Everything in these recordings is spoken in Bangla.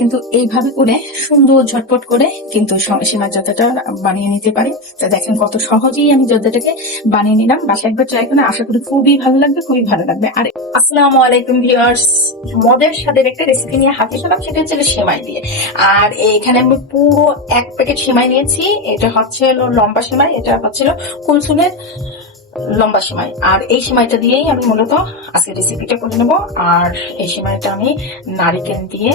কিন্তু এইভাবে করে সুন্দর ঝটপট করে কিন্তু সীমার জর্দাটা বানিয়ে নিতে পারি। তা দেখেন কত সহজেই আমি জর্দাটাকে বানিয়ে নিলাম। বাসায় একবার ট্রাই করে আশা করি খুবই ভালো লাগবে, খুবই ভালো লাগবে। আর আসসালামু আলাইকুম ভিউয়ার্স, মজার স্বাদের একটা রেসিপি নিয়ে হাজির হলাম, সেটা হচ্ছে সেমাই দিয়ে। আর এখানে আমি পুরো 1 প্যাকেট সেমাই নিয়েছি। এটা হচ্ছে লম্বা সেমাই, এটা হচ্ছিল কুলসুমের লম্বা সেমাই। আর এই সেমাইটা দিয়েই আমি মূলত আজকে রেসিপিটা করে নেবো। আর এই সেমাইটা আমি নারিকেল দিয়ে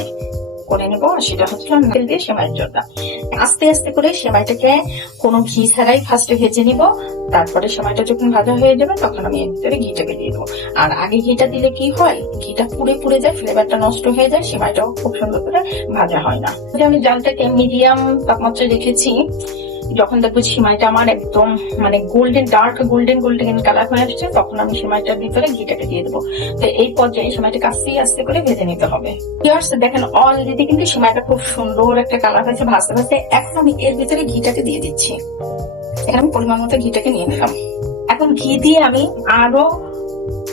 করে নেবো, সেটা হচ্ছে নারকেল দিয়ে সেমাইয়ের জর্দা। আস্তে আস্তে করে সেমাইটাকে কোনো ঘি ছাড়াই ফার্স্টে ভেজে নিব। তারপরে সেমাইটা যখন ভাজা হয়ে যাবে তখন আমি এর ভিতরে ঘিটাকে দিয়ে দেবো। আর আগে ঘিটা দিলে কি হয়, ঘিটা পুড়ে পুড়ে যায়, ফ্লেভারটা নষ্ট হয়ে যায়, সেমাইটাও খুব সুন্দর করে ভাজা হয় না। আমি জালটাকে মিডিয়াম তাপমাত্রায় রেখেছি। যখন দেখবো সেমাইটা আমার একদম মানে গোল্ডেন ডার্ক গোল্ডেন কালার হয়ে আসছে, তখন আমি সেমাইটার ভিতরে ঘিটাকে দিয়ে দেবো। তো এই পর্যায়ে সেমাইটাকে আস্তে আস্তে করে ভেজে নিতে হবে। দেখেন অলরেডি কিন্তু সেমাইটা খুব সুন্দর একটা কালার হয়েছে ভাজতে ভাজতে। এখন আমি এর ভিতরে ঘিটাকে দিয়ে দিচ্ছি। এখানে আমি পরিমাণ মতো ঘিটাকে নিয়ে নিলাম। এখন ঘি দিয়ে আমি আরো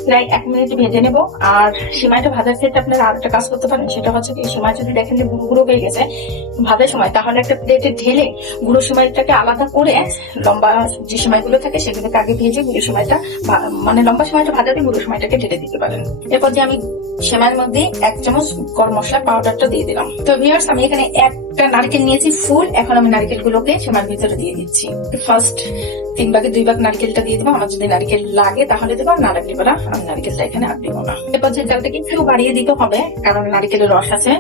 প্রায় 1 মিনিট ভেজে নেবো। আর সেমাইটা ভাজার ক্ষেত্রে আপনারা আরো একটা কাজ করতে পারেন, সেটা হচ্ছে কি, সেমাই যদি দেখেন যে গুঁড়ো গুঁড়ো হয়ে গেছে ভাজার সময়, তাহলে একটা প্লেটে ঢেলে গুঁড়ো সেমাইটাকে আলাদা করে লম্বা যে সেমাইগুলো থাকে সেগুলোকে আগে ভেজে গুঁড়ো সেমাইটা মানে লম্বা সেমাইটা ভাজাতে গুঁড়ো সেমাইটাকে ঢেলে দিতে পারেন। এরপর যে আমি সেমাইয়ের মধ্যে 1 চামচ গরম মশলা পাউডারটা দিয়ে দিলাম। তো ভিউয়ার্স, আমি এখানে একটা নারকেল নিয়েছি ফুল। এখন আমি নারকেল গুলোকে সেমাইয়ের ভিতরে দিয়ে দিচ্ছি। ফার্স্ট 3 ভাগে 2 ভাগ নারকেলটা দিয়ে দেবো। আমার যদি নারকেল লাগে তাহলে দেবো, না লাগলে না, আমি নারকেলটা এখানে আর দেবো না। এরপর যে জালটাকে একটু বাড়িয়ে দিতে হবে, কারণ নারকেলের রস আছে।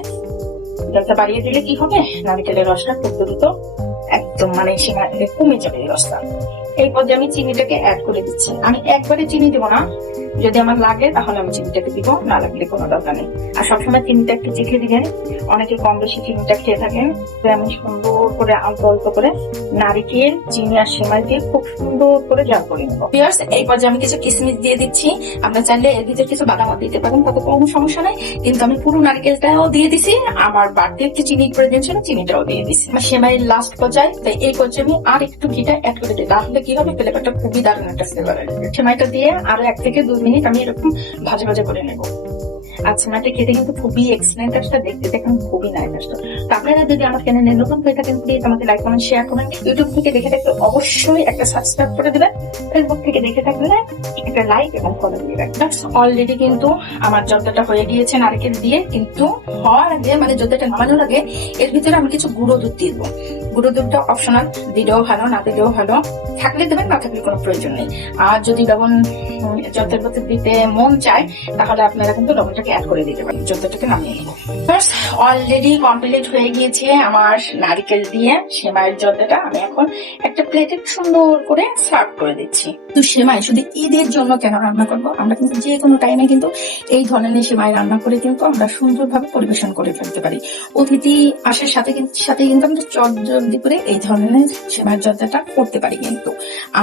জালটা বাড়িয়ে দিলে কি হবে, নারকেলের রসটা খুব দ্রুত একদম মানে কমে যাবে এই রসটা। এই পর্যায়ে আমি চিনিটাকে অ্যাড করে দিচ্ছি। আমি একবারে চিনি দেবো না, যদি আমার লাগে তাহলে আমি চিনিটাকে দিব, না লাগলে কোনো দরকার নেই। আর সবসময় চিনিটা একটু চেখে দিবেন, অনেকে কম বেশি চিনিটা খেয়ে থাকেন। আমি সুন্দর করে অল্প অল্প করে নারিকেল, চিনি আর সেমাই দিয়ে খুব সুন্দর করে জাল করে নেবো। এই পর্যায়ে আমি কিছু কিশমিশ দিয়ে দিচ্ছি। আপনার চাইলে এর ভিতরে কিছু বাদামও দিতে পারেন, তাতে কোনো সমস্যা নেই। কিন্তু আমি পুরো নারিকেলটাও দিয়ে দিছি, আমার বাড়তি একটু চিনি প্রয়োজন ছিল, চিনিটাও দিয়ে দিচ্ছি। আমার সেমাইয়ের লাস্ট পর্যায়ে, তাই এই পর্যায়ে আমি আর একটু ঘিটা অ্যাড করে দিই। তাহলে কি হবে, ফ্লেভারটা খুবই দারুণ একটা ফ্লেভার আসবে। সেমাইটা দিয়ে আরো 1 থেকে 2 মিনিট আমি এরকম ভাজা ভাজা করে নেবো। আর সেমাইটা খেতে কিন্তু খুবই এক্সেলেন্ট আসছে, দেখতে দেখেন খুবই নাইস আসছে। তো আপনারা যদি আমার চ্যানেলে নতুন হয়ে থাকেন, প্লিজ আমাকে লাইক কমেন্ট শেয়ার করবেন। ইউটিউব থেকে দেখে থাকলে অবশ্যই একটা সাবস্ক্রাইব করে দেবেন। ফেসবুক থেকে দেখে থাকলে একটা লাইক এবং ফলো দিয়ে রাখবেন। অলরেডি কিন্তু আমার জর্দাটা হয়ে গিয়েছে নারকেল দিয়ে, কিন্তু হওয়ার আগে মানে জর্দাটা নামানোর আগে এর ভিতরে আমি কিছু গুঁড়ো দুধ দিয়ে দেবো। গুঁড়ো দুধটা অপশনাল, দিলেও ভালো, না দিলেও ভালো। থাকলে দেবেন, না থাকলে কোনো প্রয়োজন নেই। আর যদি লবণ জর্দার মধ্যে দিতে মন চায় তাহলে আপনারা কিন্তু লবণটাকে অ্যাড করে দিতে পারেন। জর্দাটাকে নামিয়ে নেব। অলরেডি কমপ্লিট হয়ে গিয়েছে আমার নারকেল দিয়ে সেমাইয়ের জর্দাটা। আমি এখন একটা প্লেটে সুন্দর করে সার্ভ করে দিচ্ছি। তো সেমাই শুধু ঈদের জন্য কেন রান্না করবো, আমরা কিন্তু যে কোনো টাইমে কিন্তু এই ধরনের সেমাই রান্না করে কিন্তু আমরা সুন্দরভাবে পরিবেশন করে ফেলতে পারি। অতিথি আসার সাথে কিন্তু আমরা চটজলদি করে এই ধরনের সেমাইয়ের জর্দাটা করতে পারি কিন্তু।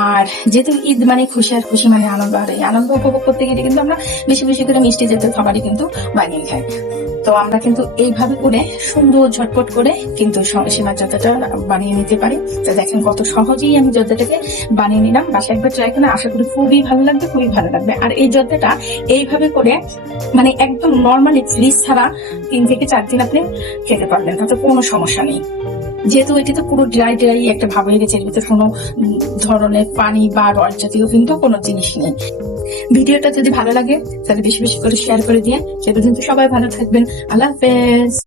আর যেহেতু ঈদ মানে খুশি, আর খুশি মানে আনন্দ, আর এই আনন্দ উপভোগ করতে গেলে কিন্তু আমরা বেশি বেশি করে মিষ্টি জাতীয় খাবারই কিন্তু বানিয়ে খাই। তো আমরা কিন্তু এইভাবে করে সুন্দর ঝটপট করে কিন্তু সেমাইয়ের জর্দাটা বানিয়ে নিতে পারি। তো দেখেন কত সহজেই আমি জর্দাটাকে বানিয়ে নিলাম। বাসায় একবার ট্রাই করে আশা করি খুবই ভালো লাগবে, খুবই ভালো লাগবে। আর এই জর্দাটা এইভাবে করে মানে একদম নর্মালি ফ্রিজ ছাড়া 3 থেকে 4 দিন আপনি খেতে পারবেন, তাতে কোনো সমস্যা নেই। যেহেতু এটি তো পুরো ড্রাই একটা ভাব হয়ে গেছে, এর ভিতরে কোনো ধরনের পানি বা রস জাতীয় কিন্তু কোনো জিনিস নেই। ভিডিওটা যদি ভালো লাগে তাহলে বেশি বেশি করে শেয়ার করে দিয়ে, সেটা কিন্তু সবাই ভালো থাকবেন। আল্লাহ হাফেজ।